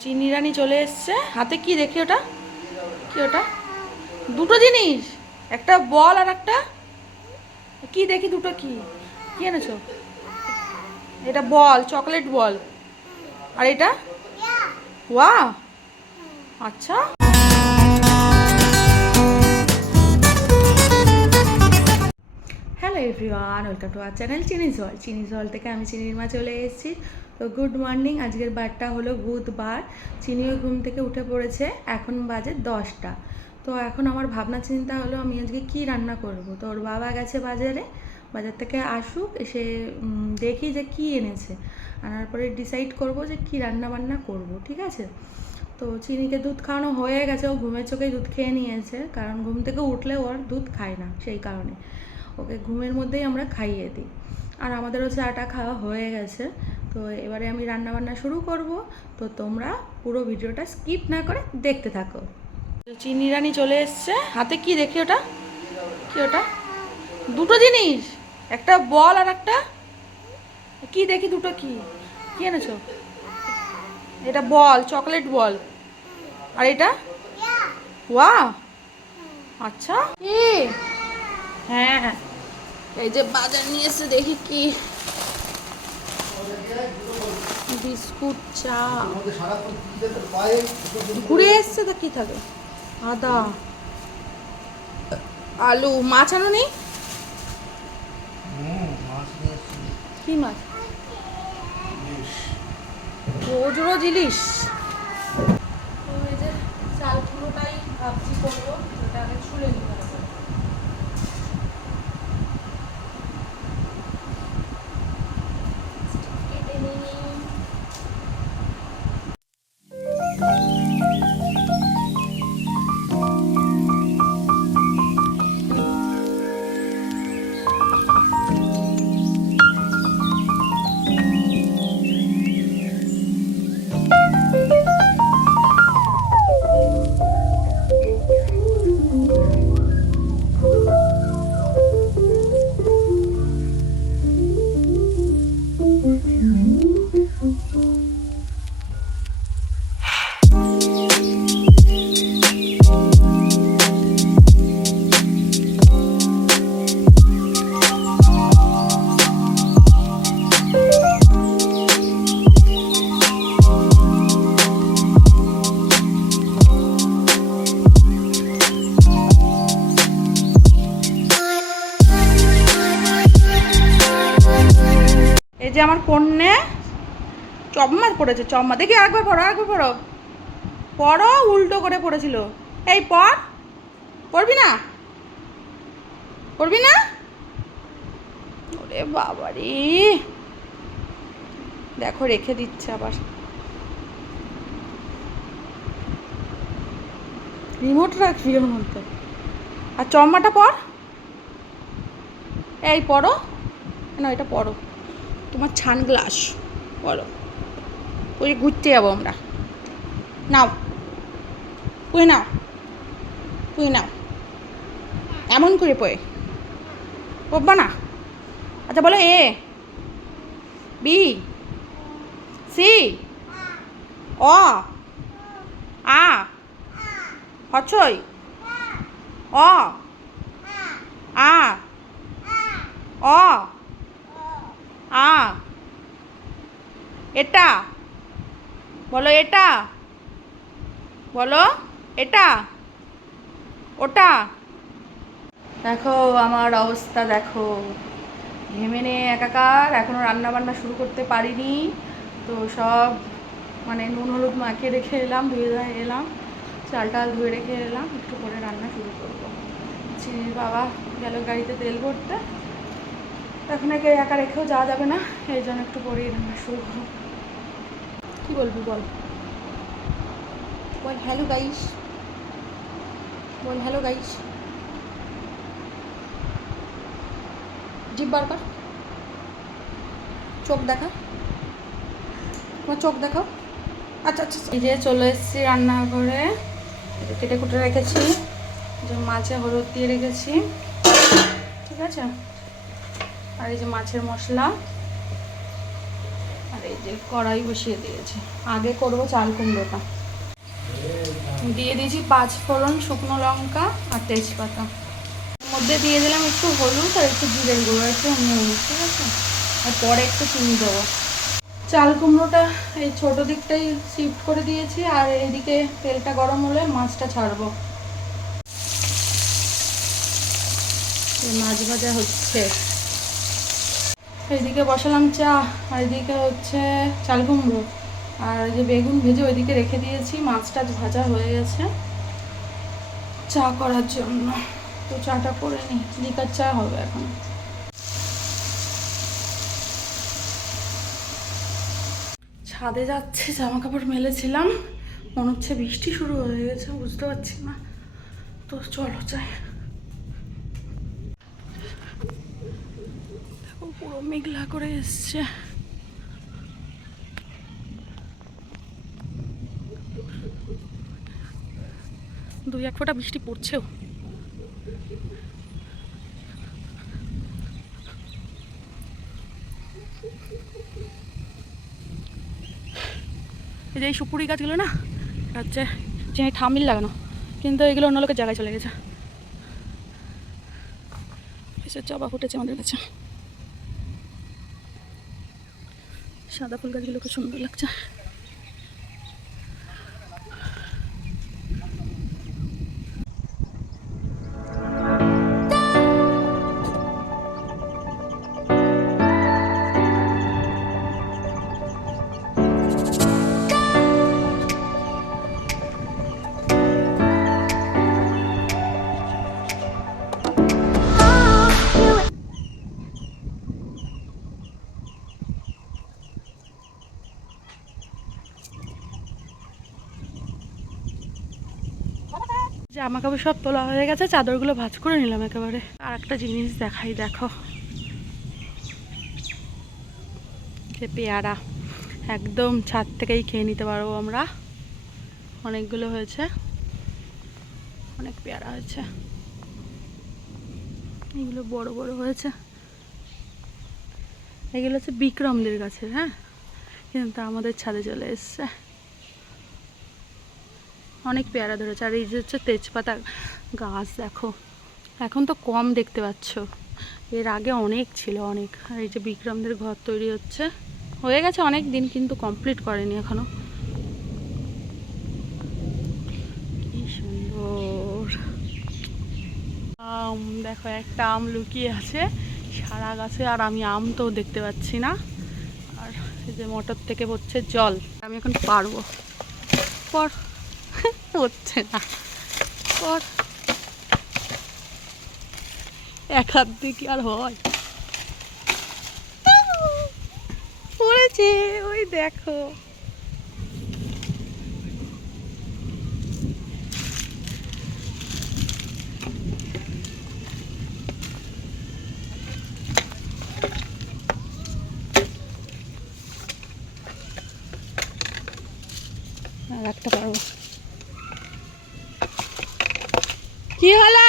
চিনি রানি চলে এসছে। হাতে কি দেখি ওটা? কি ওটা? দুটো জিনিস। একটা বল আর একটা কি দেখি দুটো কি? কি এনেছো? এটা বল, চকলেট বল। আর এটা? ওয়া আচ্ছা। Hello everyone, welcome to our channel চিনি জল চিনি জল থেকে আমি চিনির মা চলে এসেছি। তো গুড মর্নিং, আজকের বারটা হলো বুধবার। চিনিও ঘুম থেকে উঠে পড়েছে, এখন বাজে দশটা। তো এখন আমার ভাবনা চিন্তা হলো আমি আজকে কি রান্না করব? তো ওর বাবা গেছে বাজারে, বাজার থেকে আসুক, এসে দেখি যে কি এনেছে। আনার পরে ডিসাইড করব যে কি রান্না বান্না করব, ঠিক আছে? তো চিনিকে দুধ খাওয়ানো হয়ে গেছে, ও ঘুমের চোখেই দুধ খেয়ে নিয়েছে, কারণ ঘুম থেকে উঠলে ওর দুধ খায় না, সেই কারণে। ওকে ঘুমের মধ্যেই আমরা খাইয়ে দিই। আর আমাদেরও চাটা খাওয়া হয়ে গেছে। তো এবারে আমি রান্না বান্না শুরু করব। তো তোমরা পুরো ভিডিওটা স্কিপ না করে দেখতে থাকো। চিনি রানি চলে এসছে। হাতে কি দেখি ওটা? কি ওটা? দুটো জিনিস। একটা বল আর একটা কি দেখি দুটো কি? কি এনেছো? এটা বল চকলেট বল। আর এটা? ওয়া আচ্ছা। কি হ্যাঁ এই যে বাজার নিয়ে এসে দেখি কি বিস্কুট চা। ঘুরে এসছে তো কি থাকে? আদা। আলু। মাছ আনো নি? কি মাছ? রোজ রোজ ইলিশ? তো এই যে চাল পুরোটাই ভাবছি করব ওটা আগে ছুলে নিতে চম্মা, দেখি আরেকবার পড়ো আরেকবার পড়ো। পড়ো, উল্টো করে পড়েছিল। এই পড়। পড়বি না? পড়বি না? ওরে বাবারি দেখো, রেখে দিচ্ছে আবার। রিমোট রাখবি ওর মধ্যে আর চম্মাটা পড়। এই পড়ো। না, এটা পড়ো। তোমার ছান গ্লাস বলো ওই ঘুরতে যাব আমরা। নাও। পুয়ে নাও। পুয়ে নাও। এমন করে পয়ে পড়বা না? আচ্ছা বলো এ, বি, সি, অ, আ, হছই, অ, আ অ, আ, এটা। বলো এটা। বলো এটা। ওটা। দেখো, আমার অবস্থা দেখো। ঘেমে নিয়ে একাকার এখনও রান্না বান্না শুরু করতে পারিনি। তো সব মানে নুন, হলুদ মাখিয়ে রেখে এলাম, ধুয়ে ধুয়ে এলাম। চাল টাল ধুয়ে রেখে এলাম, একটু করে রান্না শুরু করব। চিনির বাবা, গেল গাড়িতে তেল ভরতে। এখন একে একা রেখেও যাওয়া যাবে না, এই জন্য একটু পরেই রান্না শুরু করব। কী বলবি বল? বল হ্যালো গাইস বল হ্যালো গাইস জিভ বার কর। চোখ দেখা। তোমার চোখ দেখাও। আচ্ছা আচ্ছা এই যে চলে এসেছি রান্নাঘরে। কেটে কুটে রেখেছি। যে মাছে হলুদ দিয়ে রেখেছি। ঠিক আছে? আর এই যে মাছের মশলা। যে কড়াই বসিয়ে দিয়েছি। আগে করব চাল কুমড়োটা। দিয়ে দিয়েছি পাঁচ ফোড়ন শুকনো লঙ্কা আর তেজপাতা। মধ্যে দিয়ে দিলাম একটু হলুদ আর একটু জিরের গুঁড়ো একটু নুন, ঠিক আছে? আর পরে একটু চিনি দেবো। চাল কুমড়োটা এই ছোটো দিকটাই শিফট করে দিয়েছি, আর এদিকে তেলটা গরম হলে মাছটা ছাড়বো। মাছ ভাজা হচ্ছে। এইদিকে বসালাম চা, আর এদিকে হচ্ছে চাল কুমড়ো। আর যে বেগুন ভেজে ওইদিকে রেখে দিয়েছি, মাছটা ভাজা হয়ে গেছে চা করার জন্য। তো চাটা করে নিই, লিকার চা হবে এখন। ছাদে যাচ্ছে জামা কাপড় মেলেছিলাম, মনে হচ্ছে বৃষ্টি শুরু হয়ে গেছে, বুঝতে পারছি না। তো চলো, যাই। পুরো মেঘলা করে এসছে। দুই এক ফোঁটা বৃষ্টি পড়ছেও। এই যে এই সুপুরি গাছগুলো না, হচ্ছে যে ঠামিল লাগানো, কিন্তু এগুলো অন্য লোকের জায়গায় চলে গেছে। এসে জবা ফুটেছে আমাদের কাছে। সাদা ফুল গাছগুলো খুব সুন্দর লাগছে। জামা কাপড় সব তোলা হয়ে গেছে, চাদরগুলো ভাজ করে নিলাম একেবারে। আর একটা জিনিস দেখাই, দেখো। যে পেয়ারা, একদম ছাদ থেকেই খেয়ে নিতে পারব আমরা। অনেকগুলো হয়েছে। অনেক পেয়ারা হয়েছে। এগুলো বড় বড় হয়েছে। এগুলো হচ্ছে বিক্রমদের গাছের হ্যাঁ? কিন্তু আমাদের ছাদে চলে এসছে। অনেক পেয়ারা ধরেছে। আর এই যে হচ্ছে তেজপাতা গাছ, দেখো। এখন তো কম দেখতে পাচ্ছ। এর আগে অনেক ছিল অনেক। আর এই যে বিক্রমদের ঘর তৈরি হচ্ছে। হয়ে গেছে অনেক দিন, কিন্তু কমপ্লিট করেনি এখনও। কি সুন্দর। আম, দেখো, একটা আম লুকিয়ে আছে সারা গাছে, আর আমি আম তো দেখতে পাচ্ছি না। আর এই যে মোটর থেকে পড়ছে জল। আমি এখন পারব। পর। হচ্ছে না। এক হাত দিয়ে কি আর হয়? পড়েছে ওই দেখো। আর একটা পারব। কি হলো?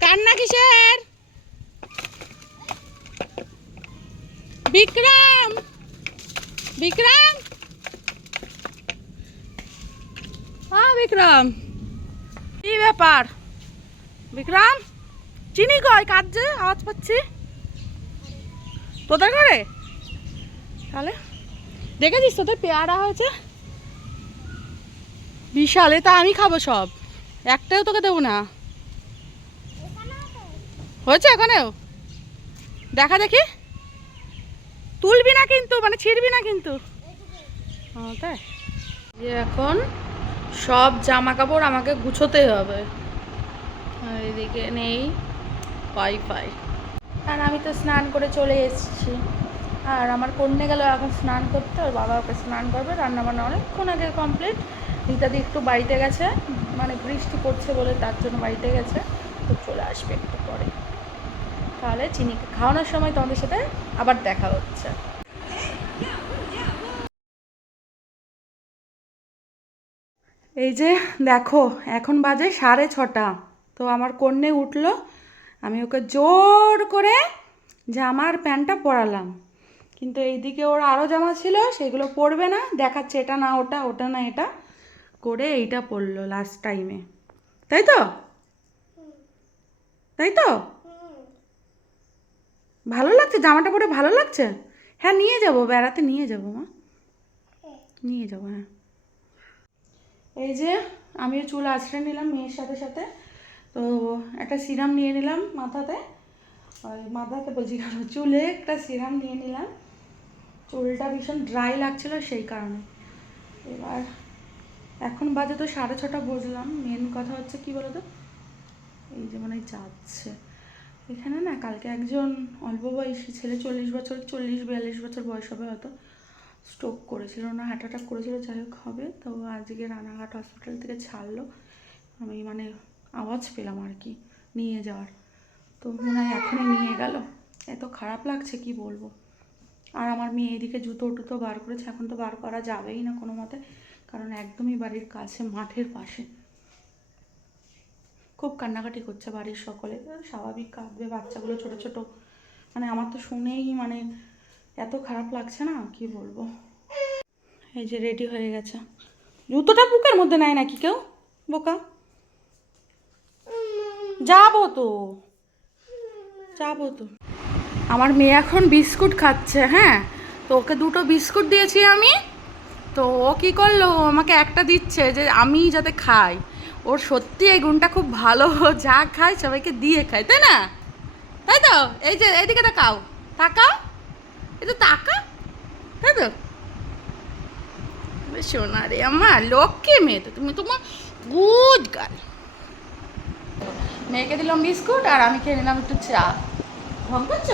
কান্না কিসের? বিক্রম! বিক্রম! হ্যাঁ বিক্রম। কি ব্যাপার? বিক্রম, চিনি কয় কাঁদছে আওয়াজ পাচ্ছি? তোদের ঘরে? তাহলে দেখেছিস তোদের পেয়ারা হয়েছে? বিশাল তা আমি খাব সব। একটাও তোকে দেবো না। হয়েছে এখানেও? দেখা দেখি। তুলবি না কিন্তু মানে ছিঁড়বি না কিন্তু। তাই? এখন সব জামা কাপড় আমাকে গুছোতে হবে। এদিকে নেই ওয়াইফাই আর আমি তো স্নান করে চলে এসেছি। আর আমার কন্যে গেল এখন স্নান করতে, ওর বাবা ওকে স্নান করবে, রান্নাবান্না অনেকক্ষণ আগে কমপ্লিট ইত্যাদি একটু বাড়িতে গেছে। মানে বৃষ্টি পড়ছে বলে তার জন্য বাড়িতে গেছে, তো চলে আসবে একটু পরে। তাহলে চিনিকে খাওয়ানোর সময় তোমাদের সাথে আবার দেখা হচ্ছে। এই যে দেখো, এখন বাজে সাড়ে ছটা। তো আমার কন্যে উঠল, আমি ওকে জোর করে জামার প্যান্টটা পরালাম। কিন্তু এইদিকে ওর আরও জামা ছিল, সেগুলো পরবে না, দেখাচ্ছে এটা না ওটা ওটা না এটা। করে এইটা পরলো লাস্ট টাইমে তাই তো? তাই তো? ভালো লাগছে? জামাটা পরে ভালো লাগছে? হ্যাঁ নিয়ে যাব, বেড়াতে নিয়ে যাব মা। নিয়ে যাব হ্যাঁ। এই যে আমিও চুল আছড়ে নিলাম মেয়ের সাথে সাথে। তো একটা সিরাম নিয়ে নিলাম মাথাতে। ওই মাথাতে বলছি কেন? চুলে একটা সিরাম নিয়ে নিলাম। চুলটা ভীষণ ড্রাই লাগছিল সেই কারণে। এবার এখন বাজে তো সাড়ে ছটা বুঝলাম। মেন কথা হচ্ছে কি বলতো? এই যে মানে যাচ্ছে। এখানে না কালকে একজন অল্প বয়সী ছেলে, চল্লিশ বছর, চল্লিশ, বিয়াল্লিশ বছর বয়স হবে হয়তো স্ট্রোক করেছিল, না হার্ট অ্যাটাক করেছিল, যাই হোক হবে। তো আজকে রানাঘাট হসপিটাল থেকে ছাড়লো। আমি মানে আওয়াজ পেলাম আর কি, নিয়ে যাওয়ার। তো মনে হয় এখনই নিয়ে গেল। এত খারাপ লাগছে, কি বলব? আর আমার মেয়ে এদিকে জুতো টুতো বার করেছে, এখন তো বার করা যাবেই না কোনো মতে। কারণ একদমই বাড়ির কাছে, মাঠের পাশে। খুব কান্নাকাটি করছে বাড়ির সকলে। স্বাভাবিক কাঁদবে বাচ্চাগুলো ছোট ছোট। মানে আমার তো শুনেই মানে এত খারাপ লাগছে না, কি বলব? এই যে রেডি হয়ে গেছে। জুতোটা বুকের মধ্যে নেয় নাকি কেউ? বোকা। যাব তো। যাব তো। আমার মেয়ে এখন বিস্কুট খাচ্ছে হ্যাঁ? তো ওকে দুটো বিস্কুট দিয়েছি আমি। তো ও কী করল? আমাকে একটা দিচ্ছে যে আমি যাতে খাই। ওর সত্যি এই গুণটা খুব ভালো। যা খায় সবাইকে দিয়ে খায়, তাই না? তাই তো? এই যে এইদিকে তাকাও। তাকাও? তো তাকা। তাই তো? শোনা রে আমার, লক্ষ্মী মেয়ে তো, তুমি তোমার গুড গার্ল মেয়েকে দিলাম বিস্কুট আর আমি খেয়ে নিলাম একটু চা। ঢং করছ?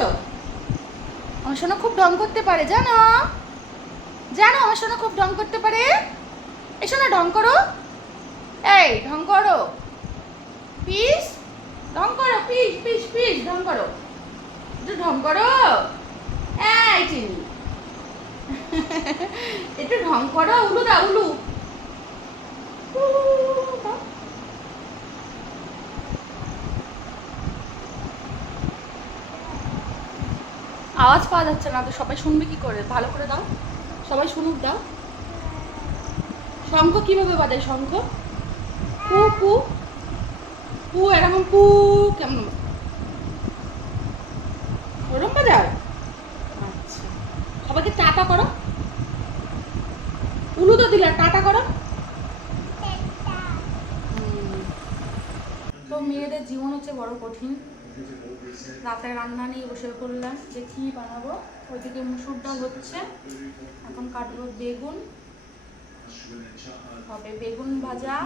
আমার সোনা খুব ঢং করতে পারে, জানো? জানো আমার সোনা খুব ঢং করতে পারে। এই সোনা, ঢং করো। এই, ঢং করো। পিস, ঢং করো, পিস পিস পিস, ঢং করো। একটু ঢং করো। এই, চিনি। একটু ঢং করো, উলু দা উলু। আওয়াজ পাওয়া যাচ্ছে না, তো সবাই শুনবে কি করে? ভালো করে দাও। সবাই শুনুক দাও। শঙ্খ কীভাবে বাজায় শঙ্খ? পু পু পু এরকম পু কেমন? ওরকম বাজাও আচ্ছা। সবাইকে টাটা করো। উলু তো দিলে, টাটা করো। তো মেয়েদের জীবন হচ্ছে বড় কঠিন। রাতে রান্না নিয়ে বসে পড়লাম যে কী বানাবো? ওইদিকে মুসুর ডাল হচ্ছে। এখন কাটবো বেগুন। হবে বেগুন ভাজা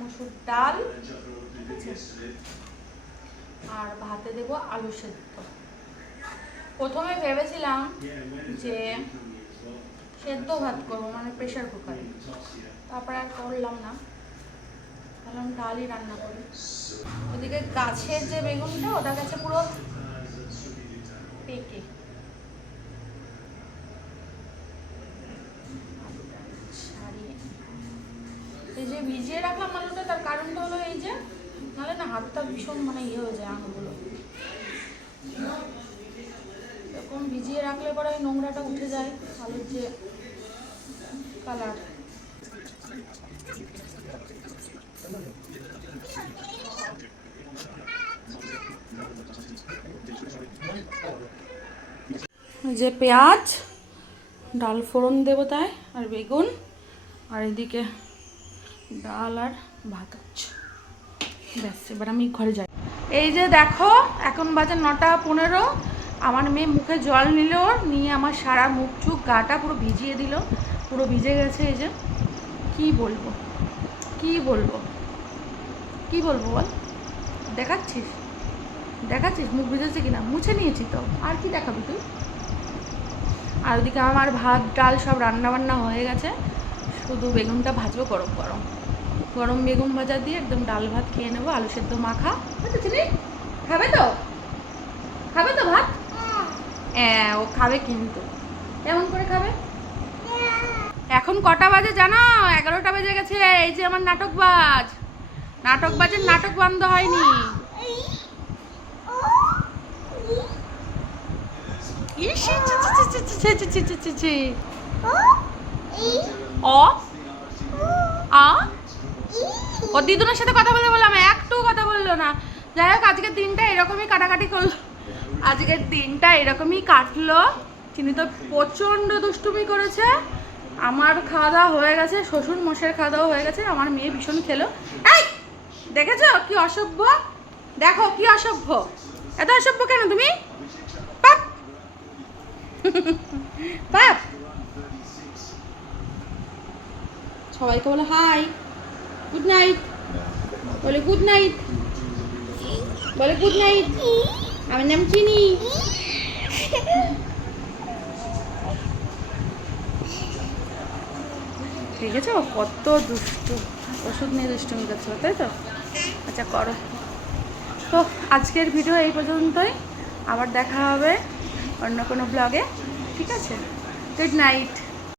মুসুর ডাল আর ভাতে দেব আলু সেদ্ধ। প্রথমে ভেবেছিলাম যে সেদ্ধ ভাত করব মানে প্রেশার কুকারে তারপরে আর করলাম না। ভাবলাম ডালই রান্না করি। ওদিকে গাছের যে বেগুনটা, ওটা গেছে পুরো পেকে ছাড়িয়ে এই যে ভিজিয়ে রাখলাম আলুটা, তার কারণটা হলো এই যে, নাহলে না হাতটা ভীষণ মানে ইয়ে হয়ে যায় আঙুলগুলো। এরকম ভিজিয়ে রাখলে পরে ওই নোংরাটা উঠে যায় আলুর যে কালার। যে পেঁয়াজ, ডাল ফোড়ন দেবো তাই, আর বেগুন, আর এদিকে ডাল আর ভাত হচ্ছে। ব্যাস, এবার আমি ঘরে যাই। এই যে দেখো, এখন বাজে নটা পনেরো। আমার মেয়ে মুখে জল নিল, নিয়ে আমার সারা মুখ চুখ গাটা পুরো ভিজিয়ে দিল। পুরো ভিজে গেছে এই যে। কি বলব? কি বলব? কি বলব বল? দেখাচ্ছিস? দেখাচ্ছিস? মুখ ভিজেছে কিনা? মুছে নিয়েছি তো। আর কি দেখাবি তুই? আর ওদিকে আমার ভাত, ডাল সব রান্না বান্না হয়ে গেছে। শুধু বেগুনটা ভাজবো, গরম গরম। গরম বেগুন ভাজা দিয়ে একদম ডাল ভাত খেয়ে নেব আলু সেদ্ধ মাখা। চিনি খাবে তো? খাবে তো ভাত? হ্যাঁ ও খাবে কিন্তু। কেমন করে খাবে? এখন কটা বাজে জানো? এগারোটা বেজে গেছে এই যে আমার নাটক বাজ। নাটক বাজের নাটক বন্ধ হয়নি। ইস, ছি, ছি, ছি, ছি, ছি, ছি, ছি, ছি, ছি, ছি। অ? আ ও দিদুনের সাথে কথা বলতে বললাম একটু কথা বলল না। যাই হোক, আজকের দিনটা এরকমই কাটাকাটি করল। আজকের দিনটা এরকমই কাটলো। তিনি তো প্রচণ্ড দুষ্টুমি করেছে। আমার খাওয়া দাওয়া হয়ে গেছে, শ্বশুর মশের খাওয়া হয়ে গেছে, আমার মেয়ে ভীষণ খেলো। এই, দেখেছ কি অসভ্য? দেখো কি অসভ্য। এত অসভ্য কেন তুমি? সবাইকে বলো হাই। গুড নাইট বলে গুড নাইট বলে গুড নাইট আমার নাম চিনি ঠিক আছে কত দুষ্টু। ওষুধ নিয়ে দুষ্টুমি করছে ও, তাই তো? আচ্ছা করো। তো আজকের ভিডিও এই পর্যন্তই। আবার দেখা হবে অন্য কোনো ব্লগে ঠিক আছে? Good night